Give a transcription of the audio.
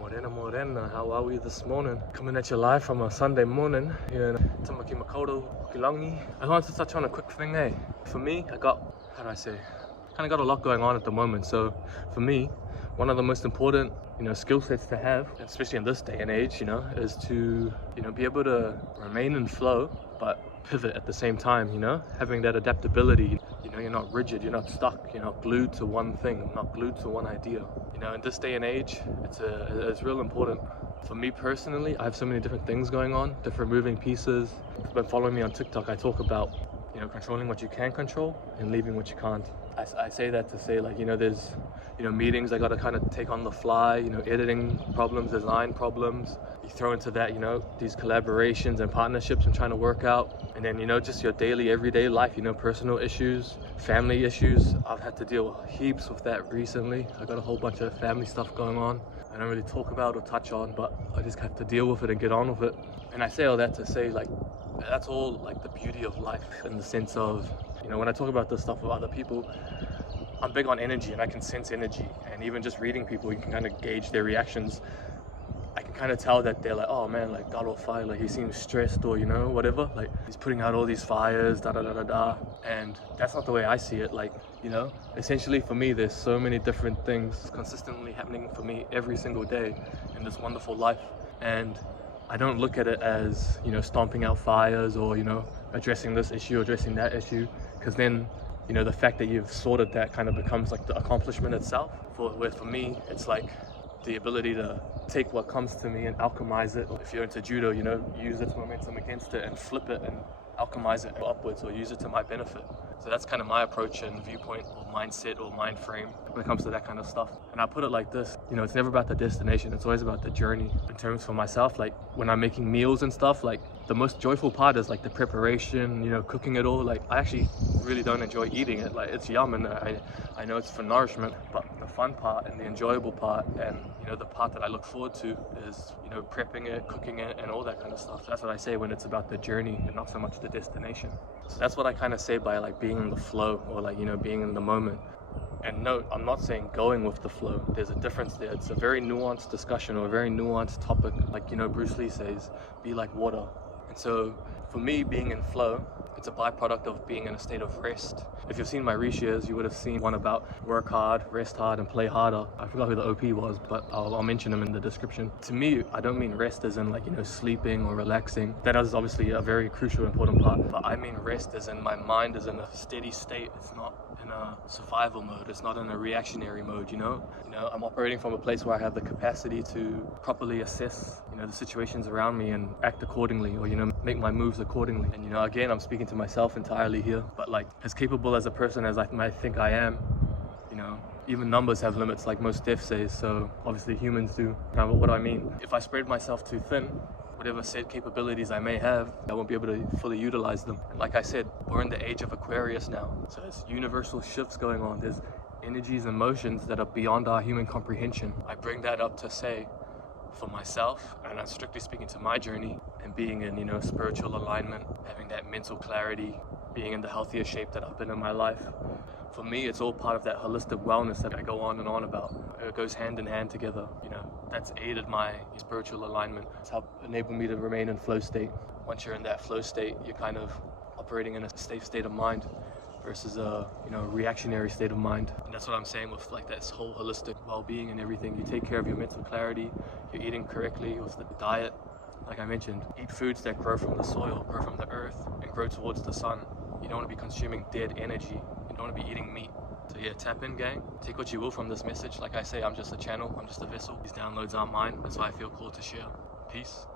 Morena, how are we this morning? Coming at you live from a Sunday morning here in Tamaki Makaurau, Kilangi. I wanted to touch on a quick thing, eh? For me, I got, how do I say, kind of got a lot going on at the moment. So for me, one of the most important, skill sets to have, especially in this day and age, is to, be able to remain in flow, but pivot at the same time, having that adaptability. You're not rigid, you're not stuck, you're not glued to one thing, not glued to one idea. In this day and age, it's real important. For me personally, I have so many different things going on, different moving pieces. If you've been following me on TikTok, I talk about, controlling what you can control and leaving what you can't. I say that to say, like, there's, meetings I got to kind of take on the fly, editing problems, design problems. You throw into that, these collaborations and partnerships I'm trying to work out. And then, just your daily, everyday life, personal issues, family issues. I've had to deal heaps with that recently. I got a whole bunch of family stuff going on. I don't really talk about or touch on, but I just have to deal with it and get on with it. And I say all that to say, like, that's all like the beauty of life, in the sense of, when I talk about this stuff with other people, I'm big on energy and I can sense energy. And even just reading people, you can kind of gauge their reactions. I can kind of tell that they're like, oh man, like God on fire, like he seems stressed, or whatever, like he's putting out all these fires, and that's not the way I see it. Like, essentially for me, there's so many different things consistently happening for me every single day in this wonderful life, and I don't look at it as, stomping out fires or, addressing this issue, addressing that issue, because then, the fact that you've sorted that kind of becomes like the accomplishment itself. Where for me, it's like the ability to take what comes to me and alchemize it. If you're into judo, use its momentum against it and flip it and alchemize it upwards, or use it to my benefit. So that's kind of my approach and viewpoint, or mindset, or mind frame when it comes to that kind of stuff. And I put it like this, it's never about the destination, it's always about the journey. In terms for myself, like when I'm making meals and stuff, like the most joyful part is like the preparation, cooking it all. Like I actually really don't enjoy eating it. Like it's yum, and I know it's for nourishment, but the fun part and the enjoyable part, and the part that I look forward to is prepping it, cooking it, and all that kind of stuff. That's what I say when it's about the journey and not so much the destination. So that's what I kind of say by like being in the flow, or like being in the moment. And no, I'm not saying going with the flow. There's a difference there. It's a very nuanced discussion, or a very nuanced topic. Like Bruce Lee says, be like water. And so for me, being in flow, it's a byproduct of being in a state of rest. If you've seen my reshares, you would have seen one about work hard, rest hard, and play harder. I forgot who the OP was, but I'll mention him in the description. To me, I don't mean rest as in like, sleeping or relaxing. That is obviously a very crucial, important part. But I mean rest as in my mind is in a steady state. It's not in a survival mode. It's not in a reactionary mode, I'm operating from a place where I have the capacity to properly assess, the situations around me and act accordingly, or, make my moves accordingly. And, again, I'm speaking to myself entirely here, but like as capable as a person as I might think I am, even numbers have limits, like most Steph says, so obviously humans do. Now, what do I mean? If I spread myself too thin, whatever said capabilities I may have, I won't be able to fully utilize them. And like I said, we're in the age of Aquarius now, so there's universal shifts going on. There's energies and motions that are beyond our human comprehension. I bring that up to say, for myself, and I'm strictly speaking to my journey, and being in spiritual alignment, having that mental clarity, being in the healthier shape that I've been in my life. For me, it's all part of that holistic wellness that I go on and on about. It goes hand in hand together. That's aided my spiritual alignment. It's helped enable me to remain in flow state. Once you're in that flow state, you're kind of operating in a safe state of mind versus a reactionary state of mind. And that's what I'm saying with like this whole holistic well-being and everything. You take care of your mental clarity, you're eating correctly with the diet. Like I mentioned, eat foods that grow from the soil, grow from the earth, and grow towards the sun. You don't want to be consuming dead energy. You don't want to be eating meat. So yeah, tap in, gang. Take what you will from this message. Like I say, I'm just a channel, I'm just a vessel. These downloads aren't mine. That's why I feel called to share. Peace.